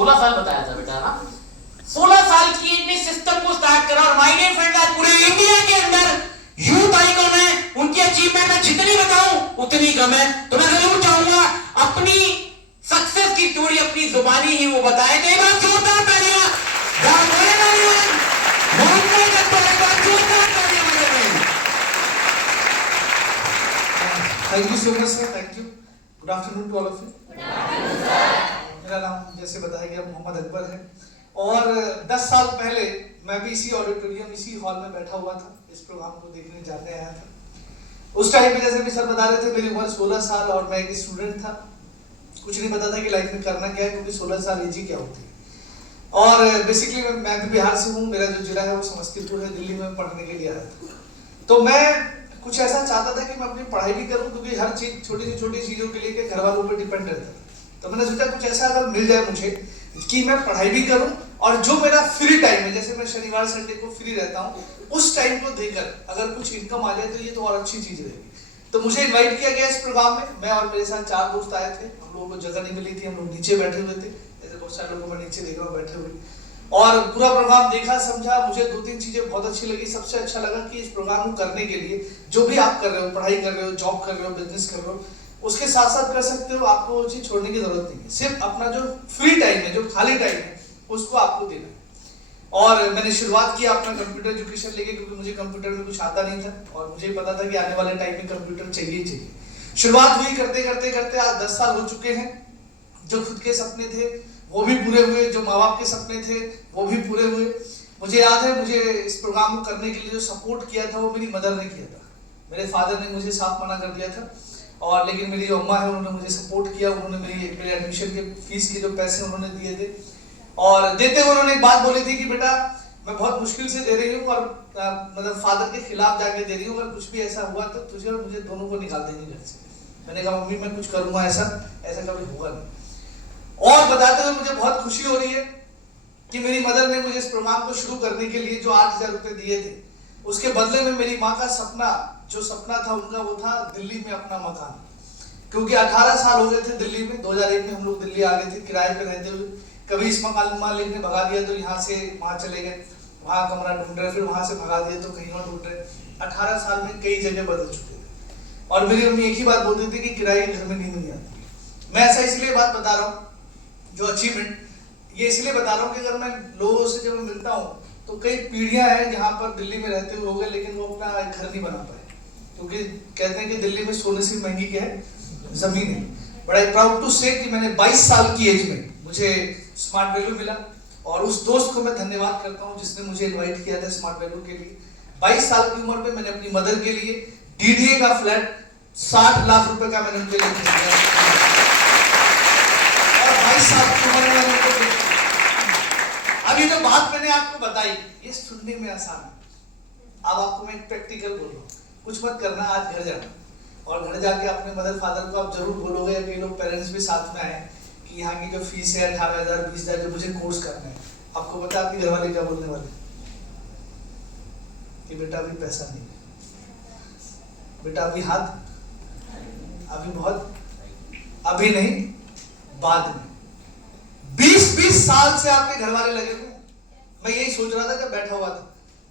16 साल बताया था बेटा ना, 16 साल की एज में सिस्टम को स्टार्ट करा। और माय डियर फ्रेंड, आज पूरे इंडिया के अंदर यूथ आइकॉन है, उनकी अचीवमेंट मैं जितनी बताऊं उतनी कम है। तो मैं जरूर चाहूंगा अपनी सक्सेस की स्टोरी अपनी जुबानी ही वो बताए। तो एक बार जोरदार तालियां, thank you so much sir, thank you. Good afternoon to all of you. मेरा नाम जैसे बताया गया मोहम्मद अकबर है और 10 साल पहले मैं भी इसी ऑडिटोरियम, इसी हॉल में बैठा हुआ था, इस प्रोग्राम को देखने जाने आया था। उस टाइम पे जैसे भी सर बता रहे थे, मेरी उम्र 16 साल और मैं एक स्टूडेंट था। कुछ नहीं पता था कि लाइफ में करना क्या है, क्योंकि 16 साल एज ही क्या होती है। और बेसिकली मैं भी बिहार से हूँ, मेरा जो जिला है वो समस्तीपुर है, दिल्ली में पढ़ने के लिए आया था। तो मैं कुछ ऐसा चाहता था कि मैं अपनी पढ़ाई भी करूं, क्योंकि हर चीज छोटी सी छोटी चीजों के लिए घर वालों पर डिपेंड रहता था। तो मैंने सोचा कुछ ऐसा अगर मिल जाए मुझे कि मैं पढ़ाई भी करूं और जो मेरा फ्री टाइम है, जैसे मैं शनिवार संडे को फ्री रहता हूं, उस टाइम को देकर अगर कुछ इनकम आ जाए तो ये तो और अच्छी चीज रहेगी। तो मुझे इन्वाइट किया गया इस प्रोग्राम में। मैं और मेरे साथ 4 दोस्त आए थे। हम लोगों को जगह नहीं मिली थी, हम लोग नीचे बैठे हुए थे। जैसे बहुत सारे लोगों को मैं नीचे देख रहा हूँ बैठे हुए, और पूरा प्रोग्राम देखा, समझा। मुझे 2-3 चीजें बहुत अच्छी लगी। सबसे अच्छा लगा कि इस प्रोग्राम को करने के लिए जो भी आप कर रहे हो, पढ़ाई कर रहे हो, जॉब कर रहे हो, बिजनेस कर रहे हो, उसके साथ साथ कर सकते हो। आपको वो चीज छोड़ने की जरूरत नहीं है। सिर्फ अपना जो फ्री टाइम है, जो खाली टाइम है, उसको आपको देना है। और मैंने शुरुआत किया अपना कंप्यूटर एजुकेशन लेके, क्योंकि मुझे कंप्यूटर में कुछ आता नहीं था और मुझे पता था कि आने वाले टाइम में कंप्यूटर चाहिए ही चाहिए। शुरुआत हुई, करते करते करते आज 10 साल हो चुके हैं। जो खुद के सपने थे वो भी पूरे हुए, जो माँ बाप के सपने थे वो भी पूरे हुए। मुझे याद है, मुझे इस प्रोग्राम को करने के लिए जो सपोर्ट किया था वो मेरी मदर ने किया था। मेरे फादर ने मुझे साफ मना कर दिया था, और लेकिन मेरी जो अम्मा है उन्होंने मुझे सपोर्ट किया। उन्होंने मेरे एडमिशन के फीस के जो पैसे उन्होंने दिए थे, और देते हुए उन्होंने एक बात बोली थी कि बेटा मैं बहुत मुश्किल से दे रही हूँ और मतलब फादर के खिलाफ जाके दे रही हूँ, अगर कुछ भी ऐसा हुआ तो तुझे और मुझे दोनों को निकाल देंगे घर से। मैंने कहा मम्मी मैं कुछ करूँगा, ऐसा कभी होगा नहीं। और बताते हुए मुझे बहुत खुशी हो रही है कि मेरी मदर ने मुझे इस प्रोग्राम को शुरू करने के लिए जो 8,000 रुपए दिए थे, उसके बदले में मेरी माँ का सपना था उनका, वो था दिल्ली में अपना मकान। क्योंकि 18 साल हो गए थे दिल्ली में। 2001 में हम लोग दिल्ली आ गए थे किराए पे रहते हुए। कभी इस मकान मालिक ने भगा दिया तो यहाँ से वहाँ चले गए, वहाँ कमरा ढूंढ रहे, फिर वहाँ से भगा दिया तो कहीं और ढूंढ रहे। 18 साल में कई जगह बदल चुके थे। और मेरी मम्मी एक ही बात बोलती थी कि किराए के घर में नींद नहीं आती। मैं ऐसा इसलिए बात बता रहा हूँ, जो अचीवमेंट ये इसलिए बता रहा हूँ कि अगर मैं लोगों से जब मिलता हूँ तो कई पीढ़ियां हैं जहाँ पर दिल्ली में रहते हुए हो गए, लेकिन वो अपना घर नहीं बना पाए, क्योंकि कहते हैं कि दिल्ली में सोने से महंगी क्या है, जमीन है। बट आई प्राउड टू से कि मैंने 22 साल की एज में मुझे स्मार्ट वैल्यू मिला, और उस दोस्त को मैं धन्यवाद करता हूँ जिसने मुझे इन्वाइट किया था स्मार्ट वैल्यू के लिए। 22 साल की उम्र में मैंने अपनी मदर के लिए डीडीए का फ्लैट 60 लाख रुपए का मैंने उनके लिए खरीदा। अभी तो बात मैंने आपको बताई, ये सुनने में आसान है। अब आपको मैं एक प्रैक्टिकल बोल रहा हूँ, कुछ मत करना, आज घर जाना और घर जाके अपने मदर फादर को आप जरूर बोलोगे, या कई लोग पेरेंट्स भी साथ में आए, कि यहाँ की जो फीस है 18,000 20,000 जो मुझे कोर्स करना है। आपको पता है आपके घर वाले क्या बोलने वाले, कि बेटा अभी पैसा नहीं है, बेटा अभी हाथ, अभी बहुत, अभी नहीं बाद में। 20-20 साल से आपके घर वाले लगे हुए। मैं यही सोच रहा था जब बैठा हुआ था,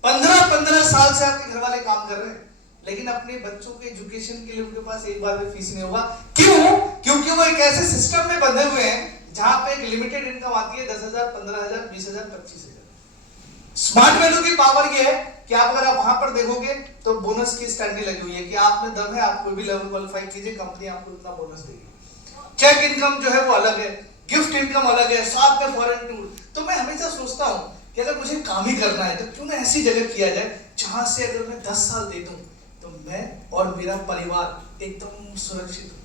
15-15 साल से आपके घर वाले काम कर रहे हैं, लेकिन अपने बच्चों के एजुकेशन के लिए उनके पास एक बार भी फीस नहीं होगा। क्यों? क्योंकि वो एक ऐसे सिस्टम में बंधे हुए हैं जहां पे एक लिमिटेड इनकम आती है 10,000, 15,000, 20,000, 25,000। स्मार्ट वैल्यू की पावर ये है कि आप अगर आप वहां पर देखोगे तो बोनस की स्टैंडर्ड लगी हुई है कि आप में दम है, आप कोई भी लेवल क्वालिफाई कीजिए, कंपनी आपको इतना बोनस देगी। चेक इनकम जो है वो अलग है, गिफ्ट इनकम अलग है, साथ में फॉरेन टूर। तो मैं हमेशा सोचता हूँ कि अगर मुझे काम ही करना है तो क्यों ना ऐसी जगह किया जाए जहां से अगर मैं 10 साल दे दूं तो मैं और मेरा परिवार एकदम सुरक्षित हो।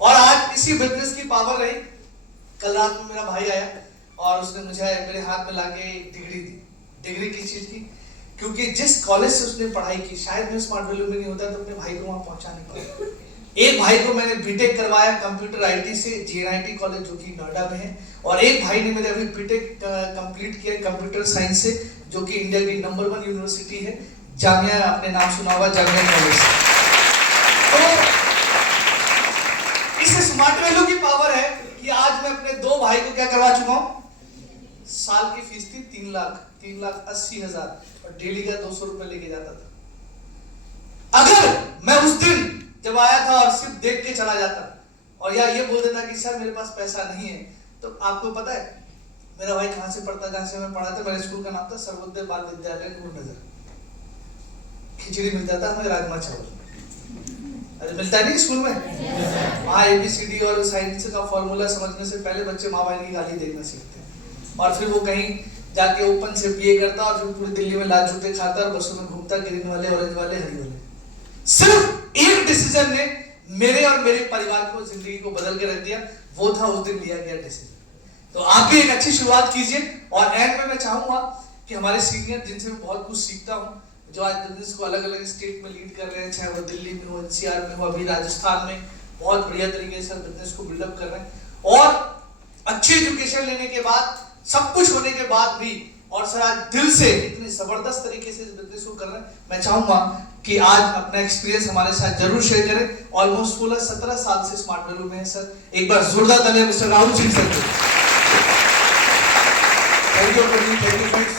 और आज इसी बिजनेस की पावर रही। कल रात में मेरा भाई आया और उसने मुझे मेरे हाथ में लाके एक डिग्री दी। डिग्री किस चीज की? क्योंकि जिस कॉलेज से उसने पढ़ाई की, शायद मैं स्मार्ट वैल्यू में नहीं होता तो अपने भाई को वहां पहुंचा नहीं पाता। एक भाई को मैंने बीटेक करवाया कंप्यूटर आईटी से, जीएनआईटी कॉलेज जो कि नोएडा में है, और एक भाई ने मेरे अभी बीटेक कंप्लीट किया कंप्यूटर साइंस से, जो कि इंडिया की नंबर 1 यूनिवर्सिटी है, जामिया, आपने नाम सुना होगा, जामिया कॉलेज। तो इस स्मार्ट वैल्यू की पावर है कि आज मैं अपने 2 भाई भाई को क्या करवा चुका हूँ, साल की फीस थी 3,80,000 और डेली का 200 रुपए लेके जाता था। अगर मैं उस दिन जब आया था और सिर्फ देख के चला जाता और या ये बोल देता कि सर मेरे पास पैसा नहीं है, तो आपको पता है मेरा भाई कहां से पढ़ता, जहां से मैं पढ़ा था, मेरे स्कूल का नाम था सर्वोदय बाल विद्यालय नूरनगर। खिचड़ी मिलता था हमें, राजमा चावल, अरे मिलता नहीं स्कूल में। वहाँ ABCD और साइंस का फॉर्मूला समझने से पहले बच्चे माँ बहन की गाली देखना सीखते हैं, और फिर वो कहीं जाके ओपन से BA करता और फिर पूरी दिल्ली में लाल जूते खाता और बसों में घूमता, ग्रीन वाले, ऑरेंज वाले, हरी वाले। सिर्फ एक डिसीजन ने मेरे और मेरे परिवार को, जिंदगी को बदल के रख दिया, वो था उस दिन लिया गया डिसीजन। तो आप भी एक अच्छी शुरुआत कीजिए। और एंड में मैं चाहूंगा कि हमारे सीनियर, जिनसे मैं बहुत कुछ सीखता हूँ, जो आज बिजनेस को अलग अलग स्टेट में लीड कर रहे हैं, चाहे वो दिल्ली में हो, NCR में हो, अभी राजस्थान में बहुत बढ़िया तरीके से बिजनेस को बिल्डअप कर रहे हैं, और अच्छी एजुकेशन लेने के बाद, सब कुछ होने के बाद भी, और सर आज दिल से इतनी जबरदस्त तरीके से इस बिजनेस को कर रहे हैं। मैं चाहूंगा कि आज अपना एक्सपीरियंस हमारे साथ जरूर शेयर करें। ऑलमोस्ट 16-17 साल से स्मार्ट वैल्यू में है सर। एक बार जोरदार तालियां मिस्टर राहुल सिंह सर को। Thank you friends.